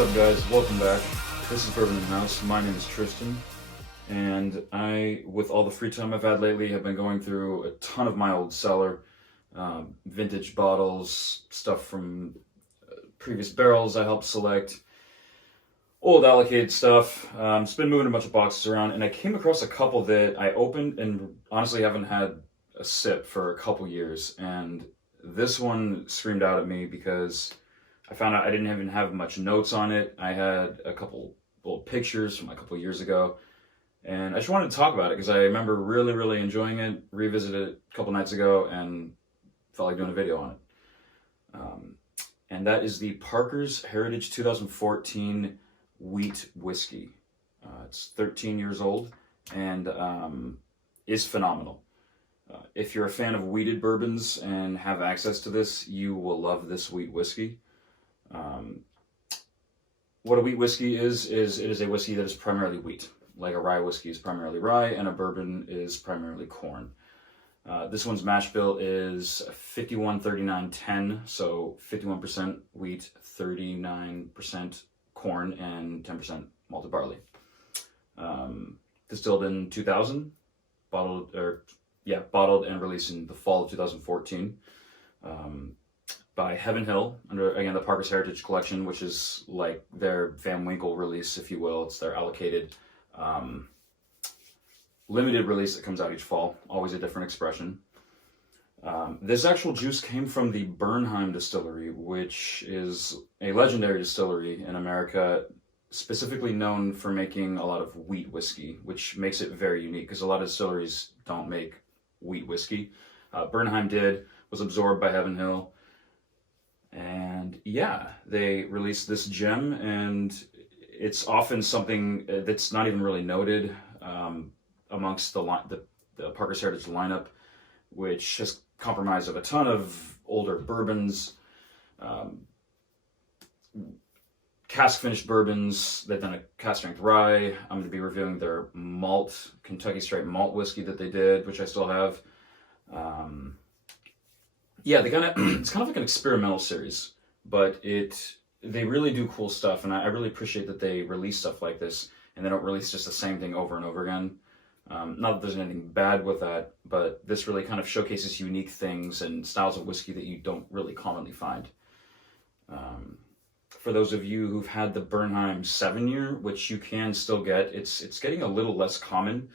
up, guys? Welcome back. This is Bourbon in the House. My name is Tristan, and I, with all the free time I've had lately, have been going through a ton of my old cellar, vintage bottles, stuff from previous barrels I helped select, old allocated stuff. Just been moving a bunch of boxes around, and I came across a couple that I opened and honestly haven't had a sip for a couple years, and this one screamed out at me because I found out I didn't even have much notes on it. I had a couple old pictures from a couple years ago, and I just wanted to talk about it because I remember really enjoying it, revisited it a couple nights ago, and felt like doing a video on it. And that is the Parker's Heritage 2014 Wheat Whiskey. It's 13 years old and is phenomenal. If you're a fan of wheated bourbons and have access to this, you will love this wheat whiskey. What a wheat whiskey is it is a whiskey that is primarily wheat. Like a rye whiskey is primarily rye, and a bourbon is primarily corn. This one's mash bill is 51-39-10, so 51% wheat, 39% corn, and 10% malted barley. Distilled in 2000, bottled and released in the fall of 2014. By Heaven Hill, under, again, the Parker's Heritage Collection, which is like their Van Winkle release, if you will. It's their allocated limited release that comes out each fall, always a different expression. This actual juice came from the Bernheim distillery, which is a legendary distillery in America, specifically known for making a lot of wheat whiskey, which makes it very unique because a lot of distilleries don't make wheat whiskey. Bernheim did, was absorbed by Heaven Hill. And yeah, they released this gem, and it's often something that's not even really noted amongst the Parker's Heritage lineup, which has comprised of a ton of older bourbons, cask-finished bourbons. They've done a cask-strength rye. I'm going to be reviewing their malt, Kentucky Straight Malt whiskey that they did, which I still have. Yeah, it's kind of like an experimental series, but they really do cool stuff, and I really appreciate that they release stuff like this, and they don't release just the same thing over and over again. Not that there's anything bad with that, but this really kind of showcases unique things and styles of whiskey that you don't really commonly find. For those of you who've had the Bernheim 7-year, which you can still get, it's getting a little less common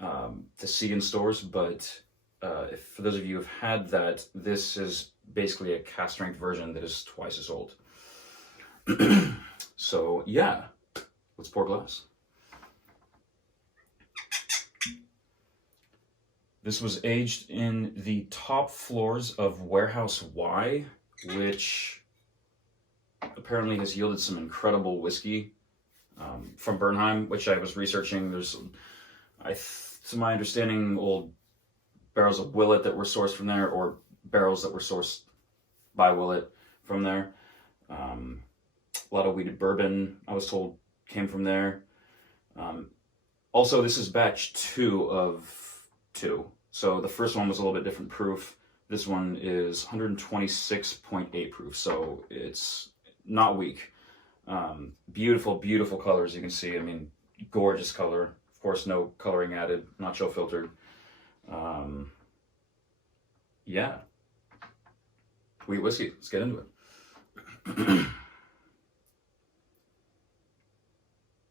to see in stores, but for those of you who've had that, this is basically a cask-strength version that is twice as old. So yeah, let's pour a glass. This was aged in the top floors of Warehouse Y, which apparently has yielded some incredible whiskey from Bernheim, which I was researching. There's, to my understanding, old barrels of Willet that were sourced from there, or barrels that were sourced by Willet from there. A lot of wheated bourbon, I was told, came from there. Also, this is batch 2 of 2. So the first one was a little bit different proof. This one is 126.8 proof, so it's not weak. Beautiful color, as you can see. I mean, gorgeous color. Of course, no coloring added, not chill filtered. Yeah. Wheat whiskey. Let's get into it.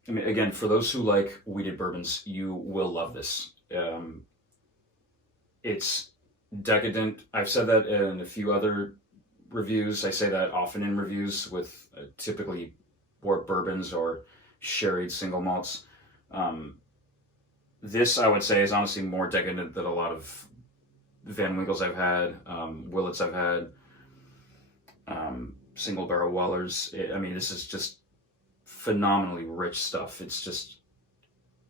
I mean, again, for those who like wheated bourbons, you will love this. It's decadent. I've said that in a few other reviews. I say that often in reviews with typically wort bourbons or sherried single malts. This, I would say, is honestly more decadent than a lot of Van Winkles I've had, Willets I've had, single barrel Wellers. I mean, this is just phenomenally rich stuff. It's just,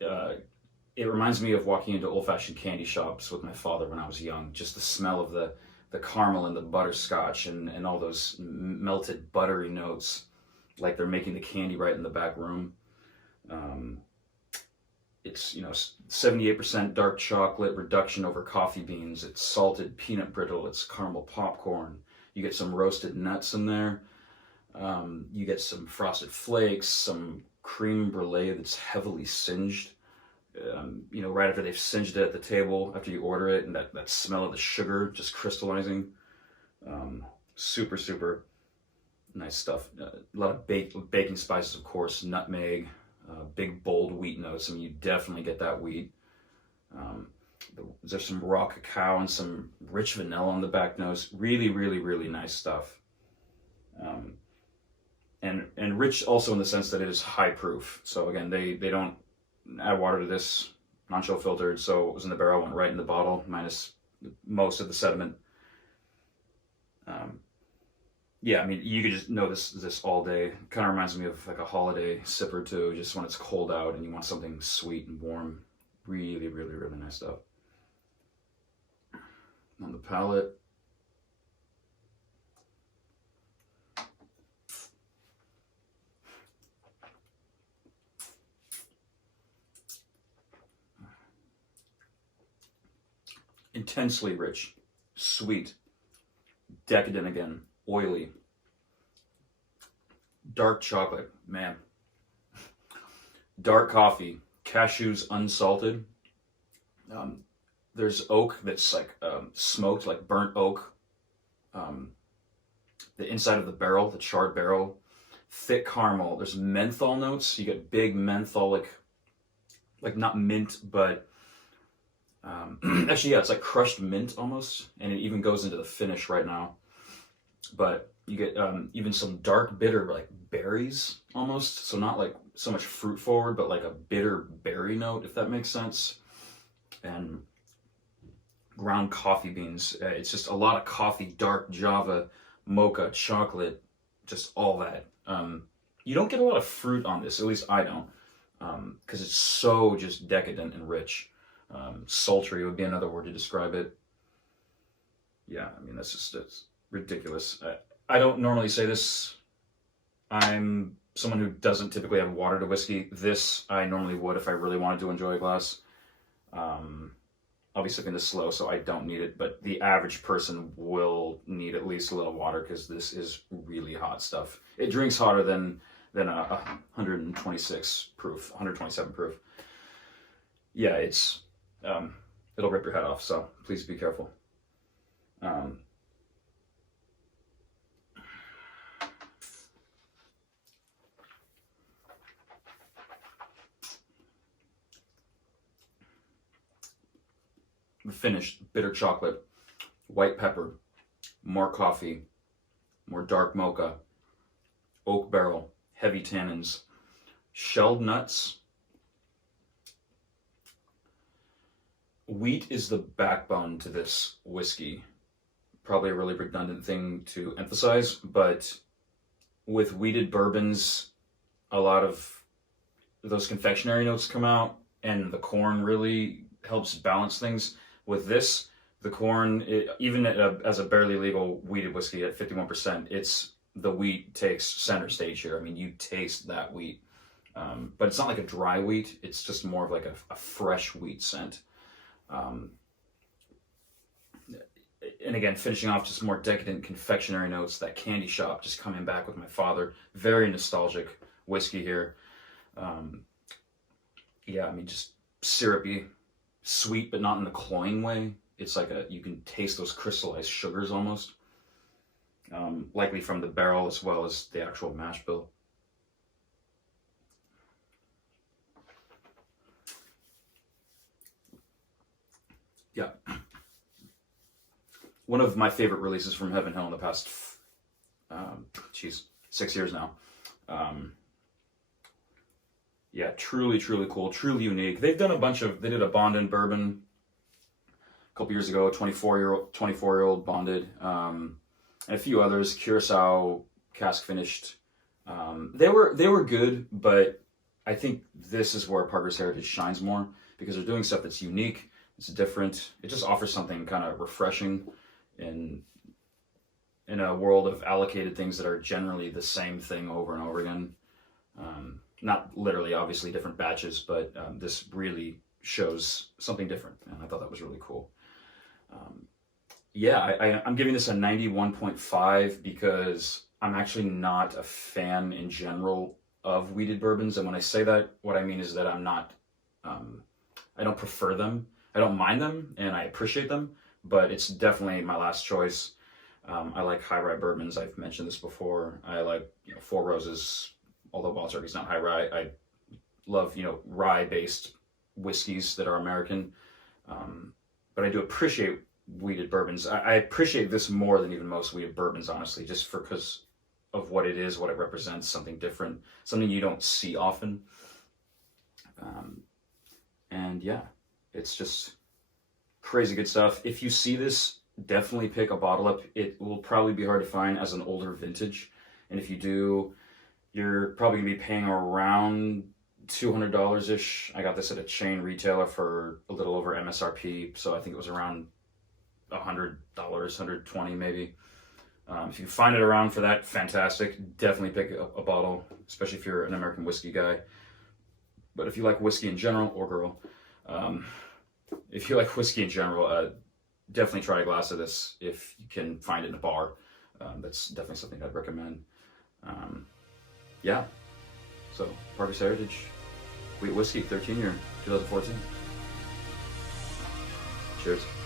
it reminds me of walking into old-fashioned candy shops with my father when I was young. Just the smell of the caramel and the butterscotch and all those melted buttery notes, like they're making the candy right in the back room. It's, 78% dark chocolate reduction over coffee beans. It's salted peanut brittle. It's caramel popcorn. You get some roasted nuts in there. You get some frosted flakes, some cream brulee that's heavily singed. Right after they've singed it at the table, after you order it, and that smell of the sugar just crystallizing. Super, super nice stuff. A lot of baking spices, of course, nutmeg, big bold wheat notes. I mean, you definitely get that wheat. There's some raw cacao and some rich vanilla on the back nose. Really, really, really nice stuff. And rich also in the sense that it is high proof. So again, they don't add water to this, non-chill filtered. So it was in the barrel, went right in the bottle, minus most of the sediment. Yeah, I mean, you could just know this all day. Kind of reminds me of like a holiday sip or two, just when it's cold out and you want something sweet and warm. Really, really, really nice stuff. On the palate. Intensely rich, sweet, decadent again, oily, dark chocolate, man. Dark coffee, cashews unsalted. There's oak that's like smoked, like burnt oak. The inside of the barrel, the charred barrel, thick caramel. There's menthol notes. You get big mentholic, like not mint, but actually, yeah, it's like crushed mint almost, and it even goes into the finish right now. But you get even some dark bitter, like berries almost. So not like so much fruit forward, but like a bitter berry note, if that makes sense. And ground coffee beans. It's just a lot of coffee, dark Java, mocha, chocolate, just all that. You don't get a lot of fruit on this, at least I don't, because it's so just decadent and rich. Sultry would be another word to describe it. Yeah, I mean, it's ridiculous. I don't normally say this. I'm someone who doesn't typically have water to whiskey. This I normally would if I really wanted to enjoy a glass. I'll be sipping this slow, so I don't need it, but the average person will need at least a little water because this is really hot stuff. It drinks hotter than a 126 proof, 127 proof. Yeah, it's it'll rip your head off, so please be careful. The finish, bitter chocolate, white pepper, more coffee, more dark mocha, oak barrel, heavy tannins, shelled nuts. Wheat is the backbone to this whiskey. Probably a really redundant thing to emphasize, but with wheated bourbons, a lot of those confectionery notes come out, and the corn really helps balance things. With this, the corn, even as a barely legal wheated whiskey at 51%, the wheat takes center stage here. I mean, you taste that wheat, but it's not like a dry wheat. It's just more of like a fresh wheat scent. And again, finishing off just more decadent confectionery notes, that candy shop just coming back with my father. Very nostalgic whiskey here. Yeah, I mean, just syrupy, sweet, but not in the cloying way. It's like you can taste those crystallized sugars almost. Likely from the barrel as well as the actual mash bill. Yeah. One of my favorite releases from Heaven Hill in the past, 6 years now. Yeah, truly, truly cool, truly unique. They've done they did a bonded bourbon a couple years ago, 24-year-old bonded, and a few others, Curacao, cask finished. They were good, but I think this is where Parker's Heritage shines more because they're doing stuff that's unique, it's different. It just offers something kind of refreshing in a world of allocated things that are generally the same thing over and over again. Not literally, obviously, different batches, but this really shows something different, and I thought that was really cool. Yeah, I'm giving this a 91.5 because I'm actually not a fan in general of wheated bourbons. And when I say that, what I mean is that um, I don't prefer them. I don't mind them and I appreciate them, but it's definitely my last choice. I like high rye bourbons. I've mentioned this before. I like, Four Roses, although Wild Turkey's not high rye. I love, rye based whiskeys that are American. But I do appreciate wheated bourbons. I appreciate this more than even most wheated bourbons, honestly, just because of what it is, what it represents, something different, something you don't see often. Um, and yeah, it's just crazy good stuff. If you see this, definitely pick a bottle up. It will probably be hard to find as an older vintage. And if you do, you're probably gonna be paying around $200 ish. I got this at a chain retailer for a little over MSRP, so I think it was around $100, $120 maybe. If you find it around for that, fantastic. Definitely pick up a bottle, especially if you're an American whiskey guy. But if you like whiskey in general, or girl, if you like whiskey in general, definitely try a glass of this if you can find it in a bar. That's definitely something I'd recommend. Yeah, so Parker's Heritage Wheat Whiskey, 13 year, 2014. Cheers.